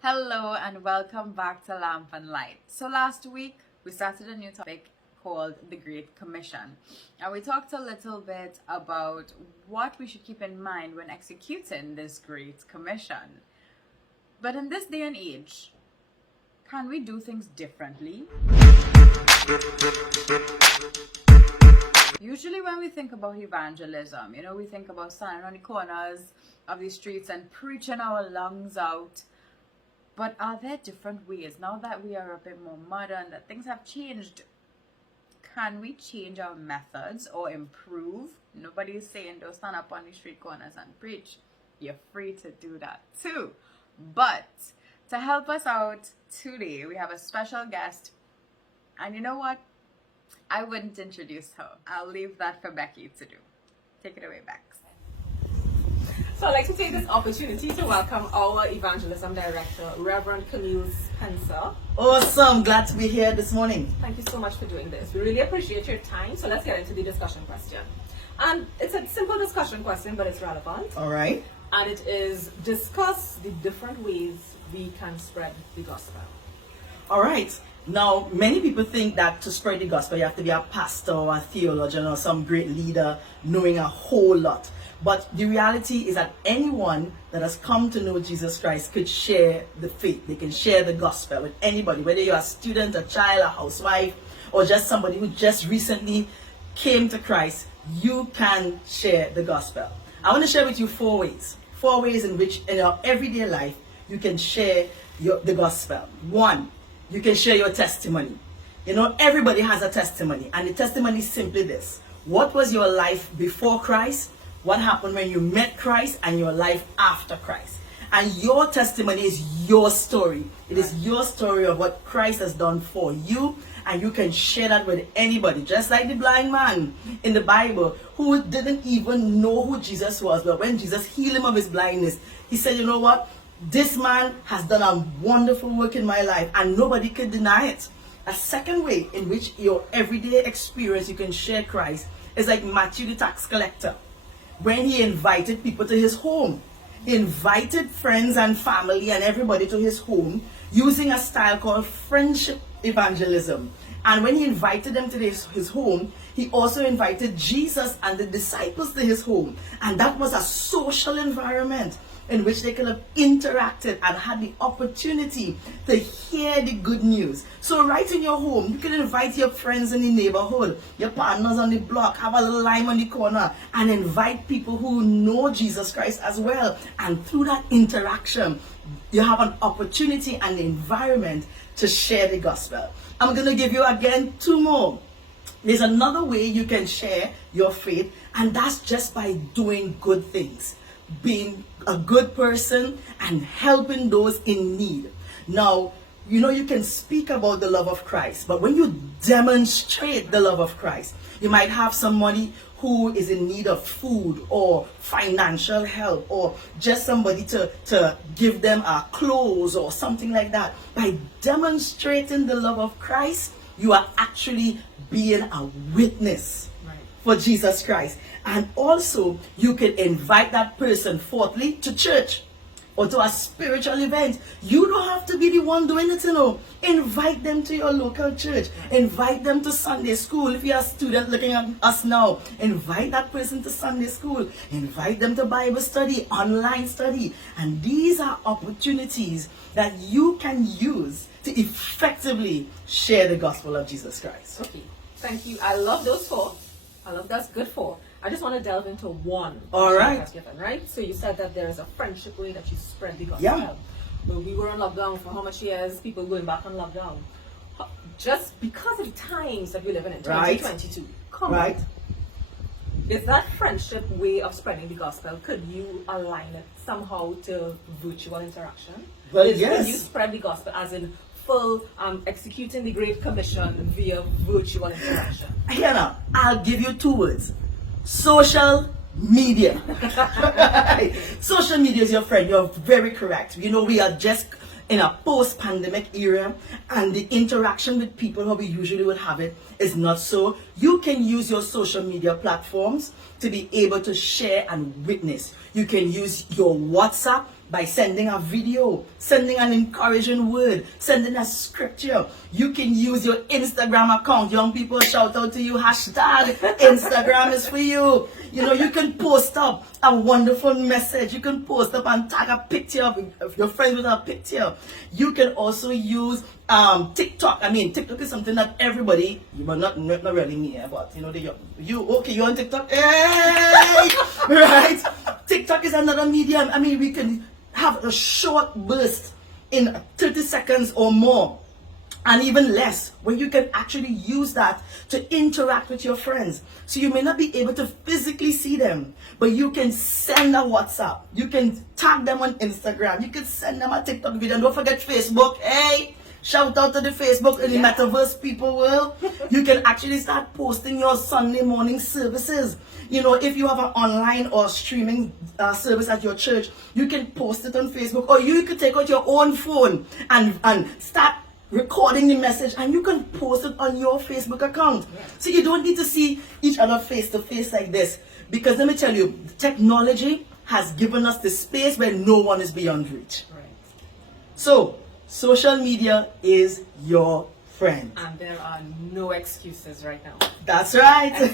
Hello and welcome back to Lamp and Light. So last week we started a new topic called the Great Commission, and we talked a little bit about what we should keep in mind when executing this Great Commission. But in this day and age, can we do things differently? Usually when we think about evangelism, we think about standing on the corners of the streets and preaching our lungs out. But are there different ways? Now that we are a bit more modern, that things have changed, can we change our methods or improve? Nobody is saying don't stand up on the street corners and preach. You're free to do that too. But to help us out today, we have a special guest. And you know what? I wouldn't introduce her. I'll leave that for Becky to do. Take it away, Bex. So I'd like to take this opportunity to welcome our Evangelism Director, Reverend Camille Spencer. Awesome, glad to be here this morning. Thank you so much for doing this. We really appreciate your time. So let's get into the discussion question. And it's a simple discussion question, but it's relevant. All right. And it is discuss the different ways we can spread the gospel. All right. Now, many people think that to spread the gospel, you have to be a pastor or a theologian or some great leader knowing a whole lot. But the reality is that anyone that has come to know Jesus Christ could share the faith. They can share the gospel with anybody, whether you're a student, a child, a housewife, or just somebody who just recently came to Christ. You can share the gospel. I want to share with you four ways in which in your everyday life you can share the gospel. One, you can share your testimony. Everybody has a testimony, and the testimony is simply this: what was your life before Christ? What happened when you met Christ, and your life after Christ? And your testimony is your story. It is your story of what Christ has done for you, and you can share that with anybody. Just like the blind man in the Bible who didn't even know who Jesus was, but when Jesus healed him of his blindness, he said, you know what? This man has done a wonderful work in my life, and nobody can deny it. A second way in which your everyday experience you can share Christ is like Matthew the tax collector. When he invited people to his home, he invited friends and family and everybody to his home using a style called friendship evangelism. And when he invited them to his home, he also invited Jesus and the disciples to his home. And that was a social environment in which they could have interacted and had the opportunity to hear the good news. So right in your home, you can invite your friends in the neighborhood, your partners on the block, have a little lime on the corner, and invite people who know Jesus Christ as well. And through that interaction, you have an opportunity and the environment to share the gospel. I'm going to give you again two more. There's another way you can share your faith, and that's just by doing good things. Being a good person and helping those in need. Now, you can speak about the love of Christ, but when you demonstrate the love of Christ, you might have somebody who is in need of food or financial help, or just somebody to give them clothes or something like that. By demonstrating the love of Christ, you are actually being a witness for Jesus Christ. And also, you can invite that person, fourthly, to church or to a spiritual event. You don't have to be the one doing it, Invite them to your local church. Invite them to Sunday school. If you're a student looking at us now, invite that person to Sunday school. Invite them to Bible study, online study. And these are opportunities that you can use to effectively share the gospel of Jesus Christ. Okay, thank you. I love those four. I love that's good for. I just want to delve into one. All right. Right? So you said that there is a friendship way that you spread the gospel. Yeah. Well, we were on lockdown for how much years? People going back on lockdown. Just because of the times that we live in 2022. Right. Come on. Is that friendship way of spreading the gospel? Could you align it somehow to virtual interaction? Well, Could yes. you spread the gospel as in full executing the Great Commission via virtual interaction? Here now, I'll give you two words. Social media. Social media is your friend. You're very correct. We are just in a post-pandemic era, and the interaction with people how we usually would have it is not so. You can use your social media platforms to be able to share and witness. You can use your WhatsApp, by sending a video, sending an encouraging word, sending a scripture. You can use your Instagram account. Young people, shout out to you. Hashtag Instagram is for you. You know, you can post up a wonderful message. You can post up and tag a picture of your friends with a picture. You can also use TikTok. I mean, TikTok is something that everybody, but not really me, but you know, you're on TikTok? Hey! Right? TikTok is another medium. I mean, we can have a short burst in 30 seconds or more, and even less, where you can actually use that to interact with your friends. So you may not be able to physically see them, but you can send a WhatsApp. You can tag them on Instagram. You can send them a TikTok video. And don't forget Facebook. Hey, shout out to the Facebook and the metaverse people world. You can actually start posting your Sunday morning services. You know, if you have an online or streaming service at your church, you can post it on Facebook, or you could take out your own phone and start recording the message, and you can post it on your Facebook account. So you don't need to see each other face to face like this, because let me tell you, technology has given us the space where no one is beyond reach. Right. So social media is your friend. And there are no excuses right now. That's right.